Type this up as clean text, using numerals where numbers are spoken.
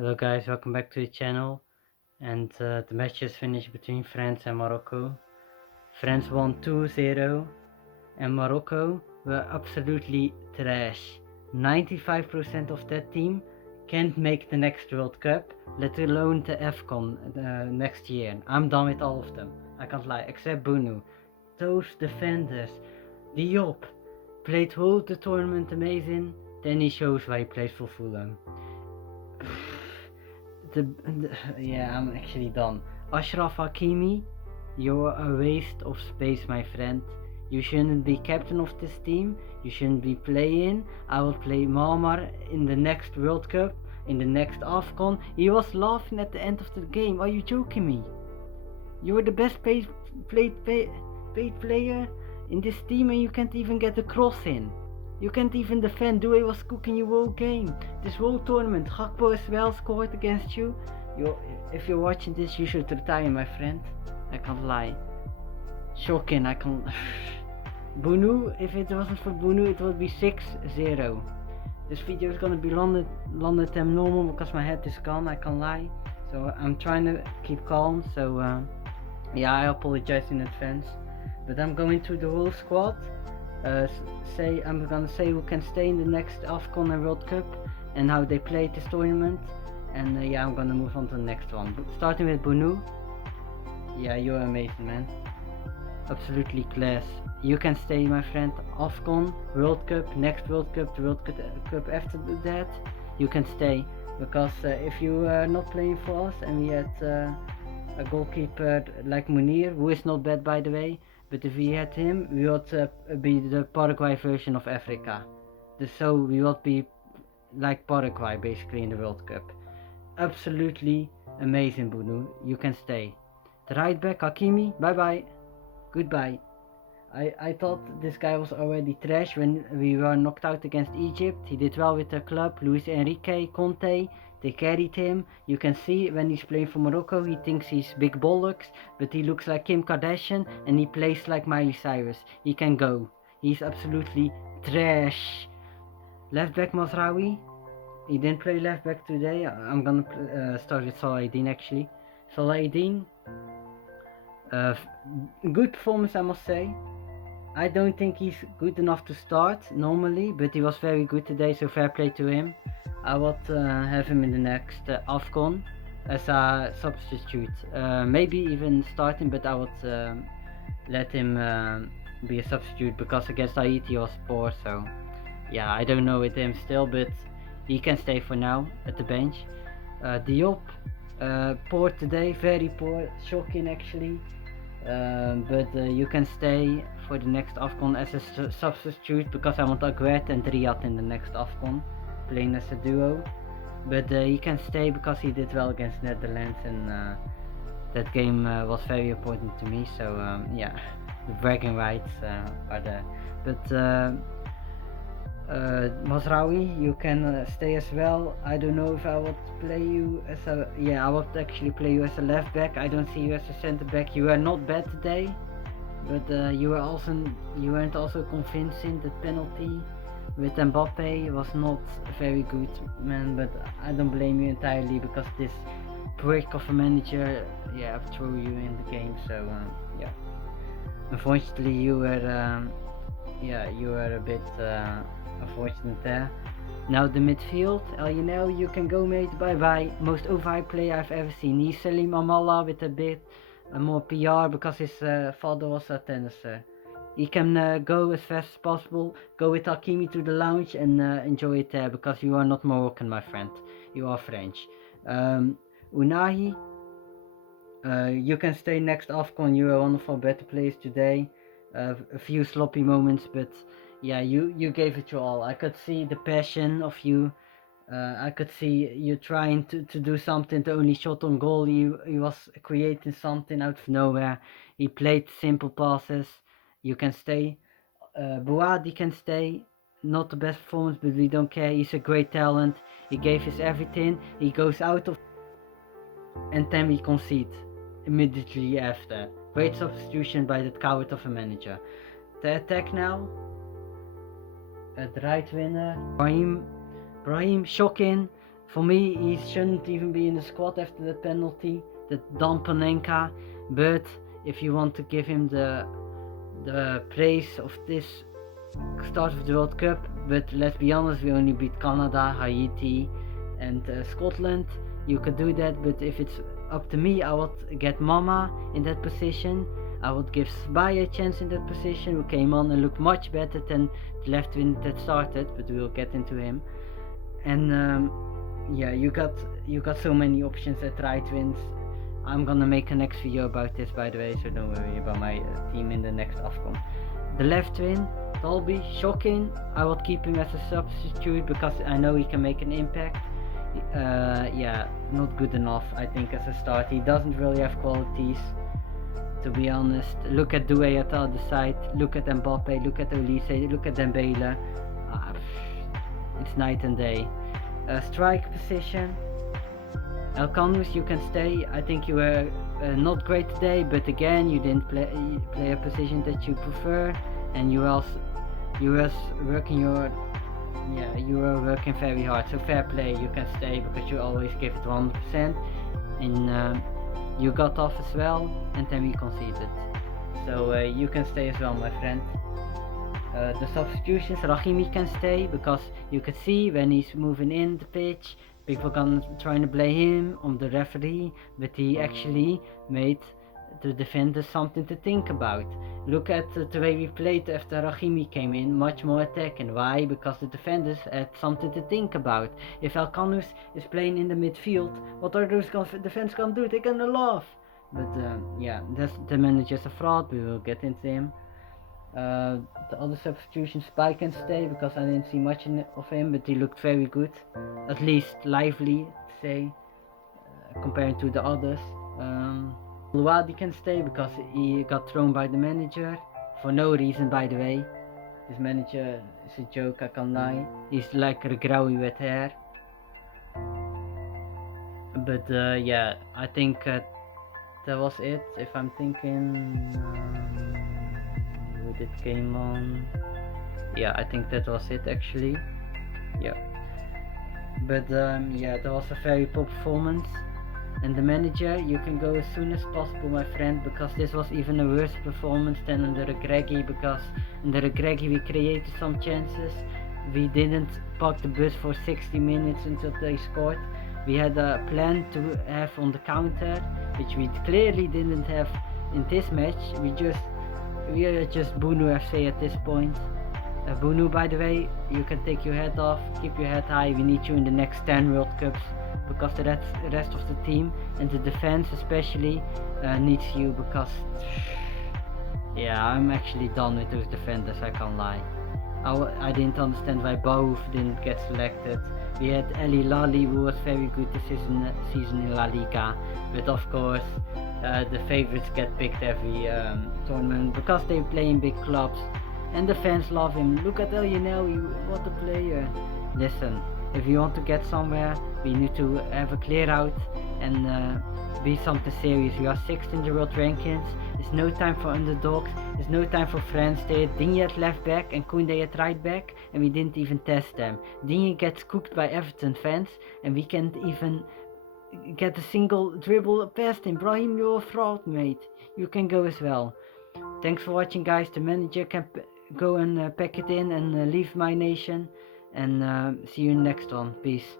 Hello guys, welcome back to the channel. And the match is finished between France and Morocco. France won 2-0 and Morocco were absolutely trash. 95% of that team can't make the next World Cup, let alone the AFCON next year. I'm done with all of them, I can't lie, except Bunu. Those defenders, Diop, played whole the tournament amazing, then he shows why he plays for Fulham. Yeah, I'm actually done. Ashraf Hakimi, you're a waste of space, my friend. You shouldn't be captain of this team. You shouldn't be playing. I will play Marmar in the next World Cup, in the next AFCON. He was laughing at the end of the game. Are you joking me? You're the best paid player in this team and you can't even get a cross in. You can't even defend. Doué was cooking you all game. This whole tournament, Gakpo as well scored against you. If you're watching this, you should retire, my friend. I can't lie. Shocking, I can't... Bunu, if it wasn't for Bunu, it would be 6-0. This video is gonna be longer than normal because my head is gone, I can't lie. So I'm trying to keep calm, so yeah, I apologize in advance. But I'm going through the whole squad. I'm gonna say who can stay in the next AFCON and World Cup and how they played this tournament. And yeah, I'm gonna move on to the next one. Starting with Bunu. Yeah, you're amazing, man. Absolutely class. You can stay, my friend. AFCON, World Cup, next World Cup, the World Cup after that, you can stay. Because if you are not playing for us and we had a goalkeeper like Munir, who is not bad by the way, but if we had him, we would be the Paraguay version of Africa. So we would be like Paraguay basically in the World Cup. Absolutely amazing, Bunu. You can stay. The right back, Hakimi, bye bye. Goodbye. I thought this guy was already trash when we were knocked out against Egypt. He did well with the club. Luis Enrique, Conte, they carried him. You can see when he's playing for Morocco, he thinks he's big bollocks, but he looks like Kim Kardashian and he plays like Miley Cyrus. He can go. He's absolutely trash. Left back Mazraoui. He didn't play left back today. I'm gonna start with Salahidin actually. Salahidin, good performance I must say. I don't think he's good enough to start normally, but he was very good today, so fair play to him. I would have him in the next AFCON as a substitute. Maybe even starting, but I would let him be a substitute because against Haiti he was poor, so yeah, I don't know with him still, but he can stay for now at the bench. Diop, poor today, very poor, shocking actually. But you can stay for the next AFCON as a substitute because I want Aguet and Riyad in the next AFCON playing as a duo. But he can stay because he did well against Netherlands and that game was very important to me, so yeah, the bragging rights are there. But Mazraoui, you can stay as well. I don't know if I would play you as a... Yeah, I would actually play you as a left back. I don't see you as a center back. You were not bad today, but you weren't also convincing. The penalty with Mbappe was not very good, man, but I don't blame you entirely because this prick of a manager, yeah, threw you in the game, so yeah. Unfortunately you were a bit unfortunate there. Now the midfield, El Yanel, you can go mate, bye bye. Most overhyped player I've ever seen. He's Salim Amala with a bit more PR because his father was a tenniser. He can go as fast as possible, go with Hakimi to the lounge and enjoy it there because you are not Moroccan, my friend. You are French. Unahi, you can stay next AFCON. You are one of our better players today. A few sloppy moments, but yeah, you gave it your all. I could see the passion of you. I could see you trying to do something. The only shot on goal, he was creating something out of nowhere. He played simple passes. You can stay. Bouadi can stay. Not the best performance, but we don't care. He's a great talent. He gave his everything. He goes out of... And then we concede immediately after. Great substitution by that coward of a manager. The attack now. The right winner. Brahim, shocking. For me, he shouldn't even be in the squad after the penalty, the Dan Panenka. But if you want to give him the praise of this start of the World Cup, but let's be honest, we only beat Canada, Haiti, and Scotland. You could do that, but if it's up to me, I would get Mama in that position. I would give Sbai a chance in that position, who came on and looked much better than the left wing that started, but we'll get into him. And yeah, you got so many options at right wings. I'm gonna make a next video about this, by the way, so don't worry about my team in the next AFCON. The left wing, Dolby, shocking. I would keep him as a substitute because I know he can make an impact. Yeah, not good enough, I think, as a start. He doesn't really have qualities, to be honest. Look at Doué at the other side, look at Mbappe, look at Olise, look at Dembele. It's night and day. Strike position, Elkanus, you can stay. I think you were not great today, but again, you didn't play a position that you prefer, and you were working very hard. So fair play, you can stay because you always give it 100%. And you got off as well, and then we conceded. So you can stay as well, my friend. The substitutions, Rahimi can stay because you can see when he's moving in the pitch, people can trying to blame him on the referee, but he actually made the defenders something to think about. Look at the way we played after Rahimi came in, much more attacking. Why? Because the defenders had something to think about. If Elkanus is playing in the midfield, what are those defenders gonna do? They're gonna laugh. But yeah, the manager's a fraud, we will get into him. The other substitutions, Spike can stay because I didn't see much of him, but he looked very good, at least lively, to say, compared to the others. Luadi can stay because he got thrown by the manager, for no reason, by the way. This manager is a joke, I can't lie. He's like Regraoui with hair. But yeah, I think that was it. If I'm thinking it came on, yeah, I think that was it actually. Yeah, but yeah, that was a very poor performance. And the manager, you can go as soon as possible, my friend, because this was even a worse performance than under Regragui, because under Regragui we created some chances, we didn't park the bus for 60 minutes until they scored. We had a plan to have on the counter, which we clearly didn't have in this match. We are just Bunu FC at this point. Bunu, by the way, you can take your head off, keep your head high. We need you in the next 10 World Cups because the rest of the team and the defense especially needs you, because yeah, I'm actually done with those defenders, I can't lie. I didn't understand why Baouf didn't get selected. We had Ali Lali, who was very good this season in La Liga, but of course the favorites get picked every tournament because they play in big clubs and the fans love him. Look at El Yenawi, what a player. Listen, if you want to get somewhere, we need to have a clear out and be something serious. We are 6th in the world rankings. It's no time for underdogs. It's no time for friends. They had Digne at left back and Koundé at right back, and we didn't even test them. Digne gets cooked by Everton fans, and we can't even get a single dribble past him. Brahim, you're a fraud, mate. You can go as well. Thanks for watching, guys. The manager can go and pack it in and leave my nation. And see you in the next one. Peace.